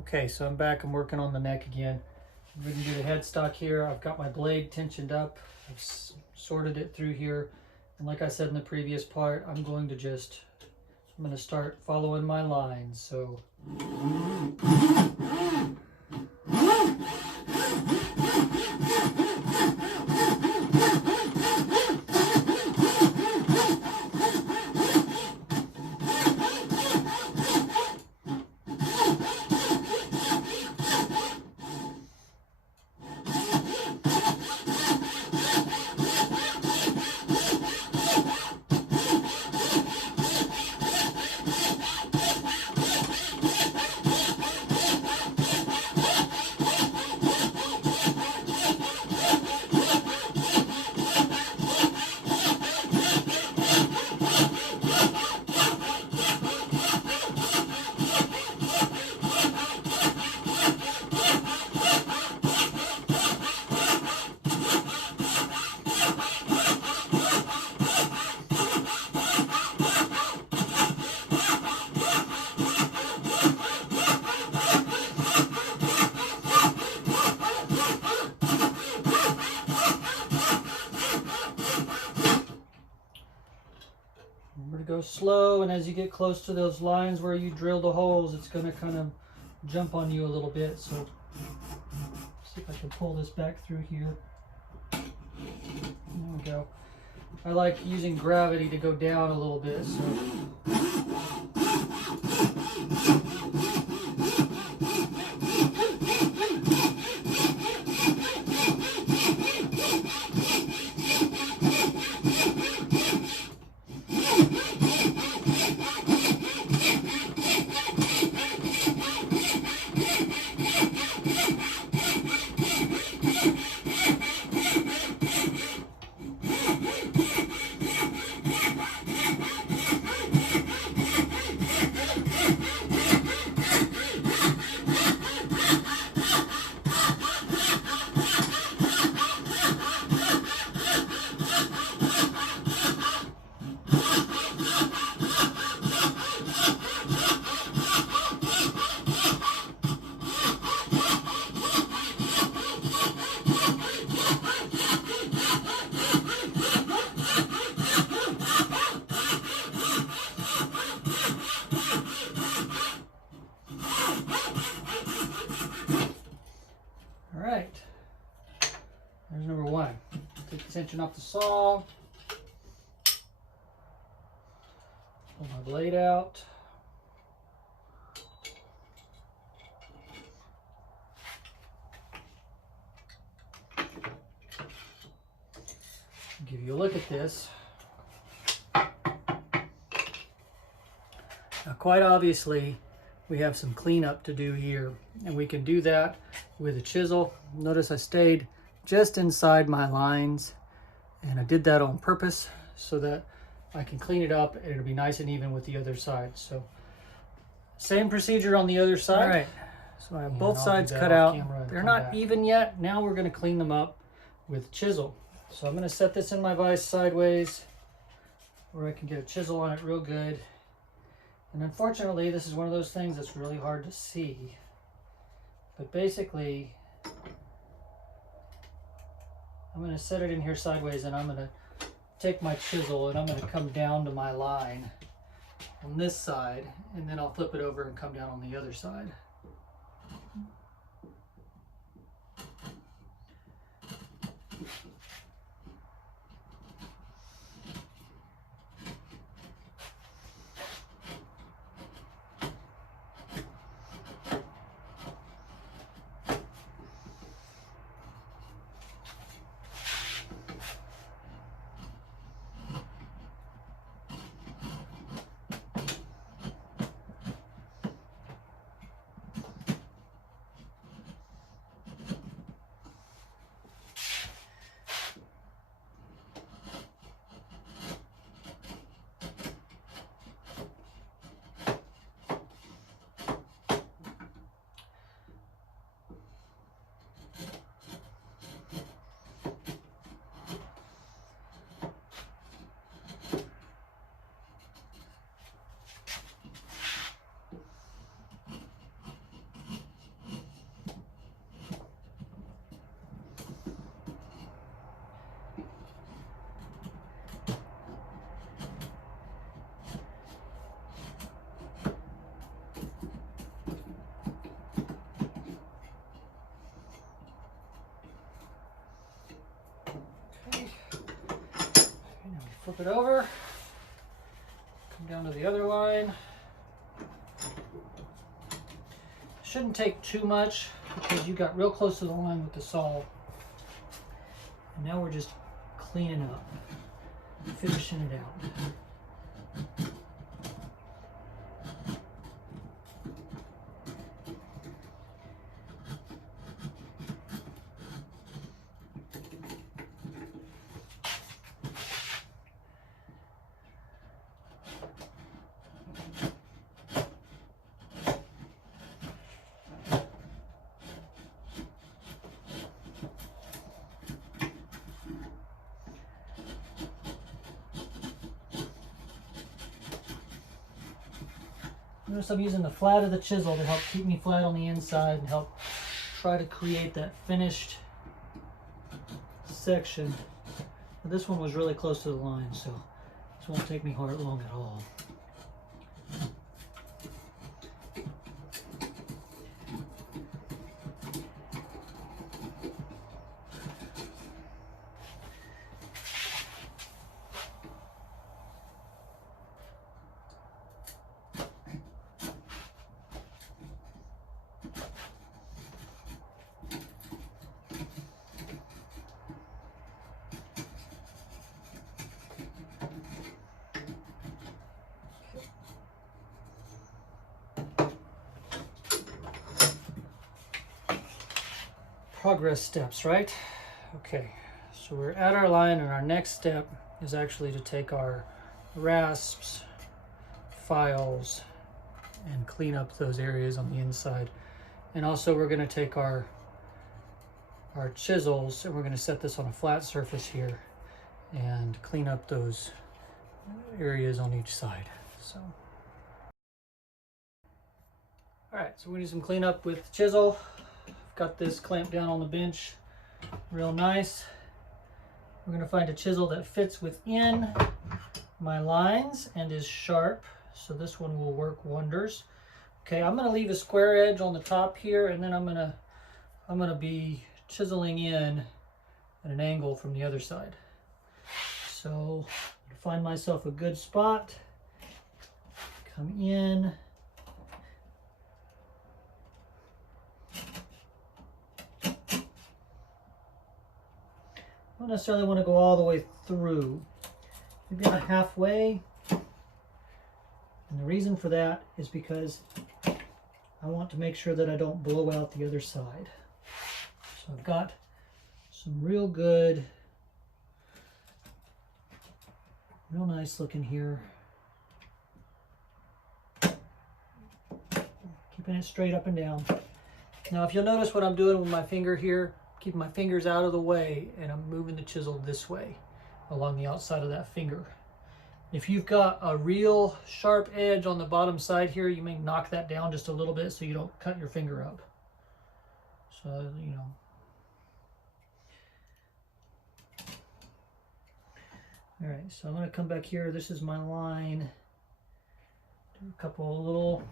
Okay, so I'm back. I'm working on the neck again. I'm going to do the headstock here. I've got my blade tensioned up. I've sorted it through here. And like I said in the previous part, I'm going to start following my lines. So remember to go slow, and as you get close to those lines where you drill the holes, it's going to kind of jump on you a little bit. So see if I can pull this back through here. There we go. I like using gravity to go down a little bit. All right, there's number one. Take the tension off the saw. Pull my blade out. Give you a look at this. Now, quite obviously, we have some cleanup to do here, and we can do that with a chisel. Notice I stayed just inside my lines, and I did that on purpose so that I can clean it up and it'll be nice and even with the other side. So same procedure on the other side. All right, so I have both sides cut out. They're not even yet. Now we're going to clean them up with chisel. So I'm going to set this in my vise sideways where I can get a chisel on it real good. And unfortunately, this is one of those things that's really hard to see. But basically, I'm going to set it in here sideways, and I'm going to take my chisel and I'm going to come down to my line on this side, and then I'll flip it over and come down on the other side. Flip it over, come down to the other line. Shouldn't take too much because you got real close to the line with the saw. And now we're just cleaning up, finishing it out. Notice I'm using the flat of the chisel to help keep me flat on the inside and help try to create that finished section. But this one was really close to the line, so this won't take me long at all. Progress steps, right? Okay, so we're at our line, and our next step is actually to take our rasps, files, and clean up those areas on the inside. And also we're going to take our chisels, and we're going to set this on a flat surface here and clean up those areas on each side. So, all right, so we need some cleanup with chisel. Got this clamped down on the bench real nice. We're going to find a chisel that fits within my lines and is sharp, so this one will work wonders. Okay, I'm going to leave a square edge on the top here, and then I'm going to be chiseling in at an angle from the other side. So find myself a good spot, come in, don't necessarily want to go all the way through, maybe about halfway. And the reason for that is because I want to make sure that I don't blow out the other side. So I've got some real good, real nice looking here. Keeping it straight up and down. Now if you'll notice what I'm doing with my finger here, keeping my fingers out of the way, and I'm moving the chisel this way along the outside of that finger. If you've got a real sharp edge on the bottom side here, you may knock that down just a little bit so you don't cut your finger up. So, you know. All right, so I'm going to come back here. This is my line. Do a couple of little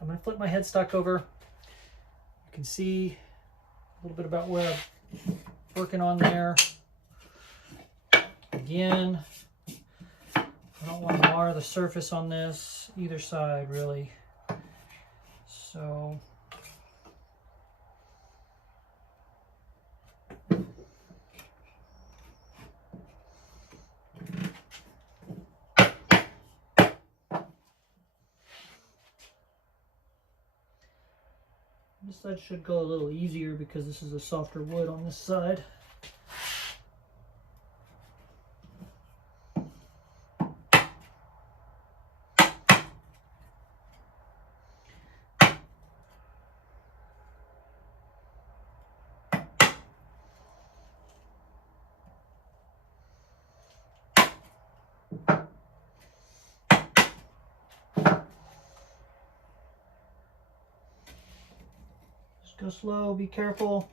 I'm going to flip my headstock over. You can see a little bit about what I'm working on there. Again, I don't want to mar the surface on this, either side really. So this side should go a little easier because this is a softer wood on this side. Just go slow, be careful.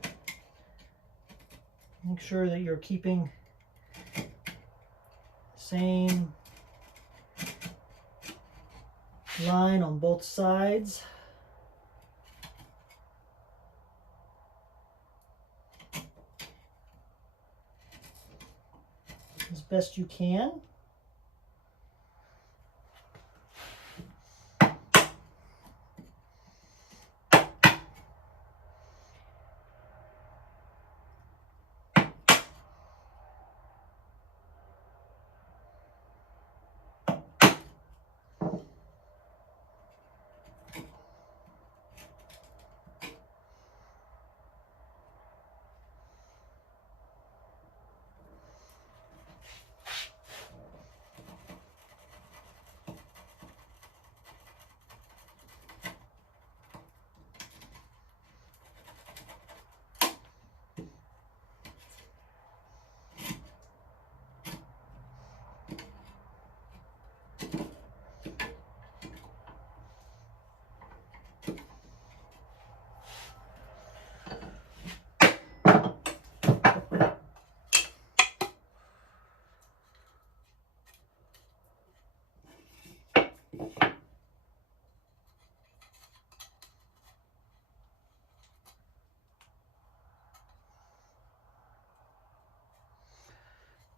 Make sure that you're keeping the same line on both sides. As best you can.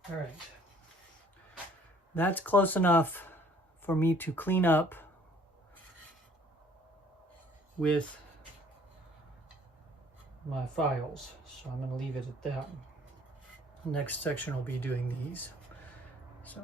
All right, that's close enough for me to clean up with my files. So I'm going to leave it at that. Next section will be doing these. So.